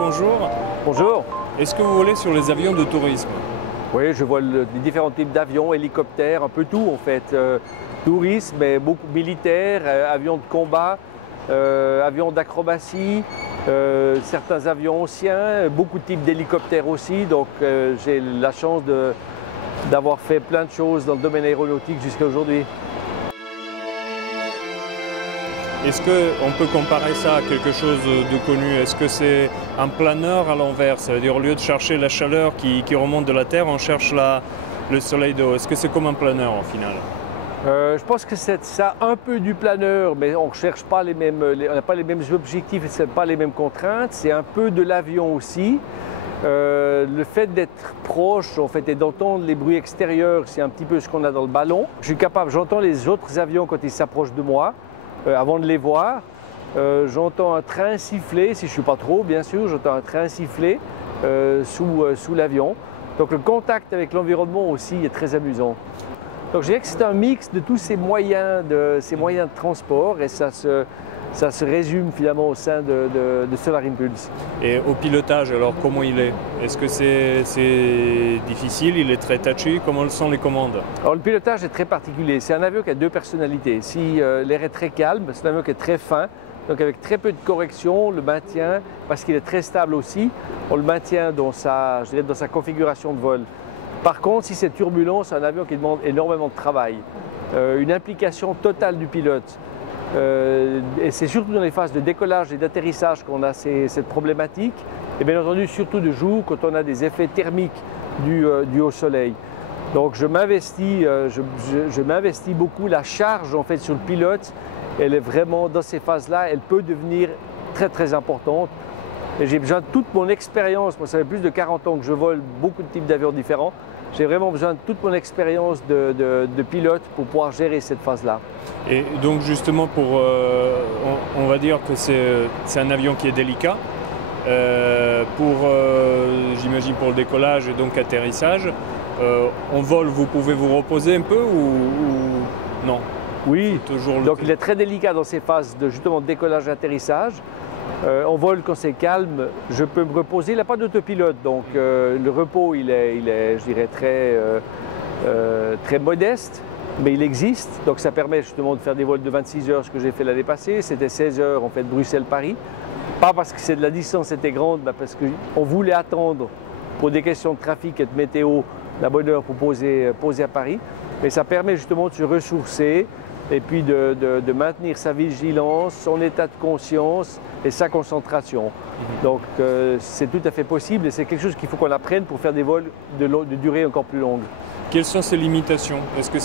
bonjour. Bonjour. Est-ce que vous volez sur les avions de tourisme? Oui, je vole les différents types d'avions, hélicoptères, un peu tout en fait. Tourisme, mais beaucoup militaires, avions de combat, avions d'acrobatie, certains avions anciens, beaucoup de types d'hélicoptères aussi. Donc j'ai la chance d'avoir fait plein de choses dans le domaine aéronautique jusqu'à aujourd'hui. Est-ce qu'on peut comparer ça à quelque chose de connu? Est-ce que c'est un planeur à l'envers? Ça veut dire au lieu de chercher la chaleur qui remonte de la Terre, on cherche le soleil de haut. Est-ce que c'est comme un planeur en final? Je pense que c'est ça un peu du planeur, mais on ne cherche pas les mêmes, on n'a pas les mêmes objectifs et pas les mêmes contraintes. C'est un peu de l'avion aussi. Le fait d'être proche en fait, et d'entendre les bruits extérieurs, c'est un petit peu ce qu'on a dans le ballon. Je suis capable, j'entends les autres avions quand ils s'approchent de moi. Avant de les voir, j'entends un train siffler, si je ne suis pas trop bien sûr, j'entends un train siffler sous l'avion. Donc le contact avec l'environnement aussi est très amusant. Donc je dirais que c'est un mix de tous ces moyens de transport et ça se résume finalement au sein de Solar Impulse. Et au pilotage, alors comment il est? Est-ce que c'est difficile? Il est très touchy? Comment sont les commandes? Alors le pilotage est très particulier. C'est un avion qui a deux personnalités. Si l'air est très calme, c'est un avion qui est très fin. Donc avec très peu de correction, on le maintient, parce qu'il est très stable aussi, on le maintient dans sa configuration de vol. Par contre, si c'est turbulent, c'est un avion qui demande énormément de travail. Une implication totale du pilote. Et c'est surtout dans les phases de décollage et d'atterrissage qu'on a cette problématique. Et bien entendu, surtout de jour, quand on a des effets thermiques dus au soleil. Donc je m'investis beaucoup. La charge en fait sur le pilote, elle est vraiment dans ces phases-là, elle peut devenir très très importante. Et j'ai besoin de toute mon expérience. Moi, ça fait plus de 40 ans que je vole beaucoup de types d'avions différents. J'ai vraiment besoin de toute mon expérience de pilote pour pouvoir gérer cette phase-là. Et donc justement, on va dire que c'est un avion qui est délicat. J'imagine pour le décollage et donc atterrissage. En vol, vous pouvez vous reposer un peu ou non? Oui, donc il est très délicat dans ces phases de justement décollage et atterrissage. En vol, quand c'est calme, je peux me reposer. Il n'a pas d'autopilote, donc le repos, il est je dirais, très modeste, mais il existe. Donc ça permet justement de faire des vols de 26 heures, ce que j'ai fait l'année passée. C'était 16 heures, en fait, Bruxelles-Paris. Pas parce que la distance était grande, mais parce qu'on voulait attendre pour des questions de trafic et de météo la bonne heure pour poser à Paris. Mais ça permet justement de se ressourcer et puis de maintenir sa vigilance, son état de conscience et sa concentration. Donc c'est tout à fait possible et c'est quelque chose qu'il faut qu'on apprenne pour faire des vols de durée encore plus longue. Quelles sont ses limitations? Est-ce que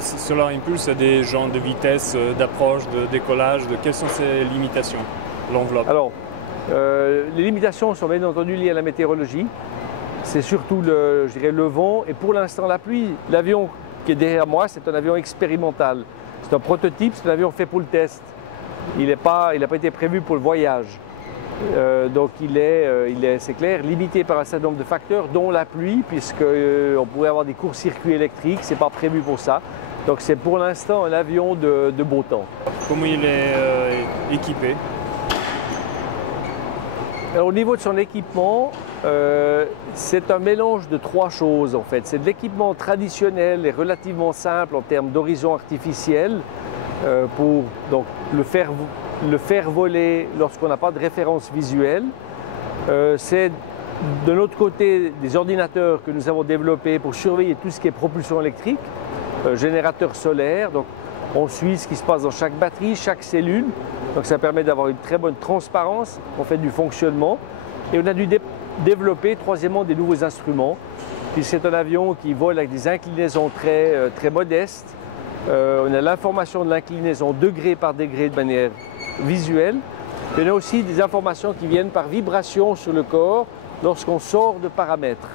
Solar Impulse a des genres de vitesse, d'approche, de décollage? Quelles sont ses limitations, l'enveloppe? Alors, les limitations sont bien entendu liées à la météorologie. C'est surtout je dirais, le vent et pour l'instant la pluie. L'avion qui est derrière moi, c'est un avion expérimental. C'est un prototype, c'est un avion fait pour le test. Il n'a pas été prévu pour le voyage. Donc c'est clair, limité par un certain nombre de facteurs, dont la pluie, puisqu'on pourrait avoir des courts-circuits électriques, ce n'est pas prévu pour ça. Donc c'est pour l'instant un avion de beau temps. Comment il est équipé? Alors, au niveau de son équipement, c'est un mélange de trois choses en fait. C'est de l'équipement traditionnel et relativement simple en termes d'horizon artificiel pour donc, le faire voler lorsqu'on n'a pas de référence visuelle. C'est de l'autre côté des ordinateurs que nous avons développés pour surveiller tout ce qui est propulsion électrique, générateur solaire. Donc, on suit ce qui se passe dans chaque batterie, chaque cellule. Donc ça permet d'avoir une très bonne transparence en fait, du fonctionnement. Et on a dû développer, troisièmement, des nouveaux instruments. Puis c'est un avion qui vole avec des inclinaisons très modestes. On a l'information de l'inclinaison degré par degré de manière visuelle. Et on a aussi des informations qui viennent par vibration sur le corps lorsqu'on sort de paramètres.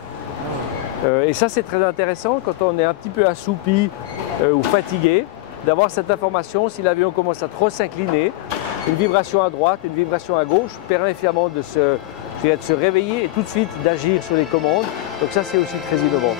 Et ça c'est très intéressant quand on est un petit peu assoupi ou fatigué, d'avoir cette information si l'avion commence à trop s'incliner. Une vibration à droite, une vibration à gauche permet finalement de se réveiller et tout de suite d'agir sur les commandes. Donc ça c'est aussi très innovant.